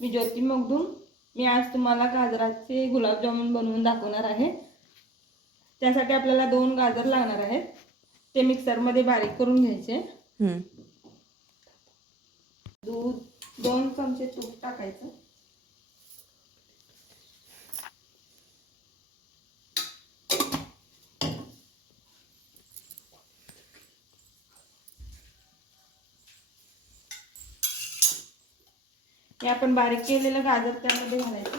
मी ज्योती मगदूम. मी आज तुम्हाला गाजराचे गुलाबजामुन बनवून दाखवणार आहे. त्यासाठी आपल्याला 2 गाजर लागणार आहेत. ते मिक्सरमध्ये बारीक करून घ्यायचे. दूध 2 चमचे तूप टाकायचं. हे आपण बारीक केलेलं गाजर त्यामध्ये घालायचं.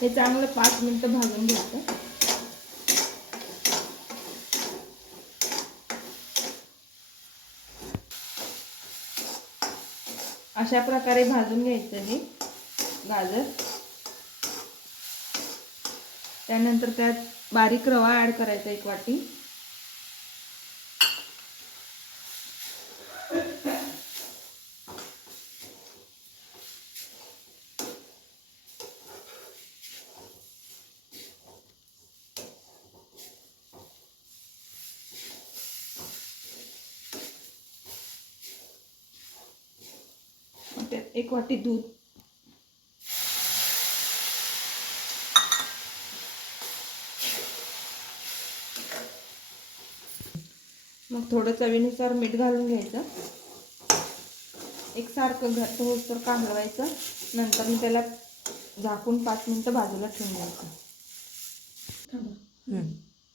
हे चांगलं 5 मिनिटं भाजून घ्यायचं. अशा प्रकारे भाजून घ्यायचं हे गाजर. त्यानंतर त्यात बारीक रवा ॲड करायचा 1 वाटी. त्यात 1 वाटी दूध. मग थोडं चवीनुसार मीठ घालून घ्यायचं. एकसारखं घट्ट होईस्तोवर कालवायचं. नंतर मी त्याला झाकून 5 मिनिटं बाजूला ठेवून द्यायचं.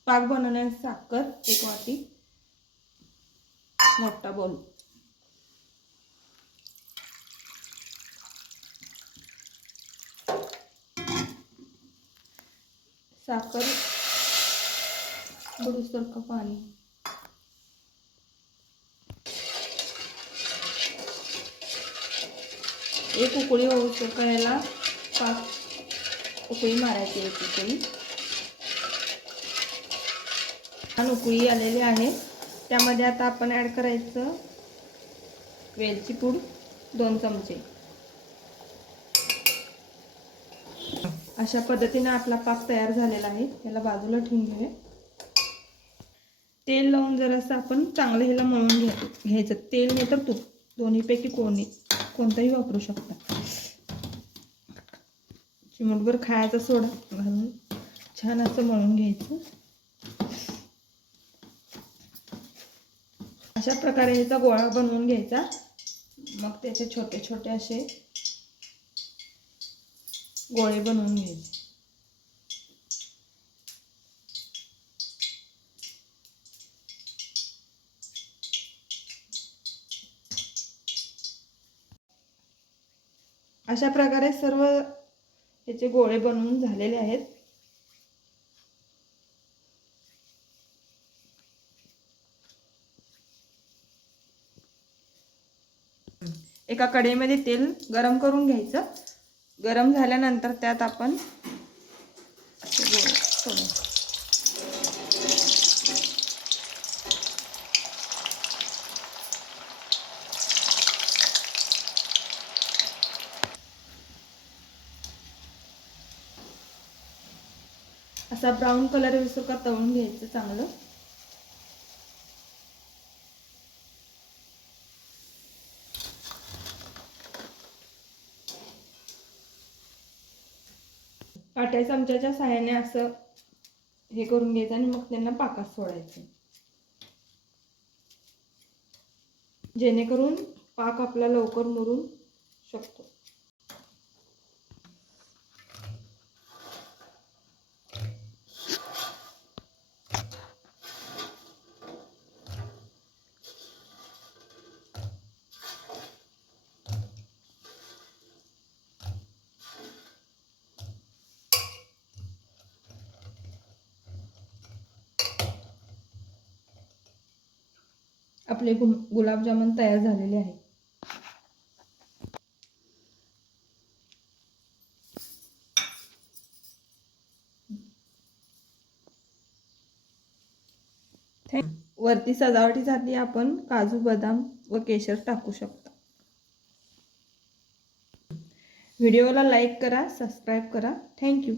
पाक बनवण्यास साखर 1 वाटी, मोठा बोल. साखर बुडूसारखं पाणी. एक उकळी होऊस करायला पाक उकळी मारायची. एक उकळी. छान उकळी आलेली आहे. त्यामध्ये आता आपण ॲड करायचं वेलची पूड 2 चमचे. अशा पद्धतीने आपला पाक तयार झालेला आहे. याला बाजूला ठेवून घेऊया. तेल लावून जरासं आपण चांगलं ह्याला मळून घ्यायचं. तेल नाही तर तूप, दोन्हीपैकी कोणताही वापरू शकता. चिमूटभर खायचा सोडा घालून छान असं मळून घ्यायचं. अशा प्रकारे ह्याचा गोळा बनवून घ्यायचा. मग त्याचे छोटे छोटे असे गोळे बनवून घ्यायचे. अशा प्रकारे सर्व ह्याचे गोळे बनवून झालेले आहेत. एका कढईमध्ये तेल गरम करून घ्यायचं. गरम झाल्यानंतर त्यात आपण असा ब्राऊन कलर येऊस्तोवर का तळून घ्यायचं चांगलं. काट्या चमच्याच्या सहाय्याने असं हे करून घ्यायचं आणि मग त्यांना पाकात सोडायचं. जेणेकरून पाक आपला लवकर मुरून शकतो. आपले गुलाबजामुन तयार झालेले आहेत. वरती सजावटीसाठी आपण काजू, बदाम व केशर टाकू शकता. व्हिडिओला लाईक करा, सबस्क्राईब करा. थँक्यू.